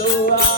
slow.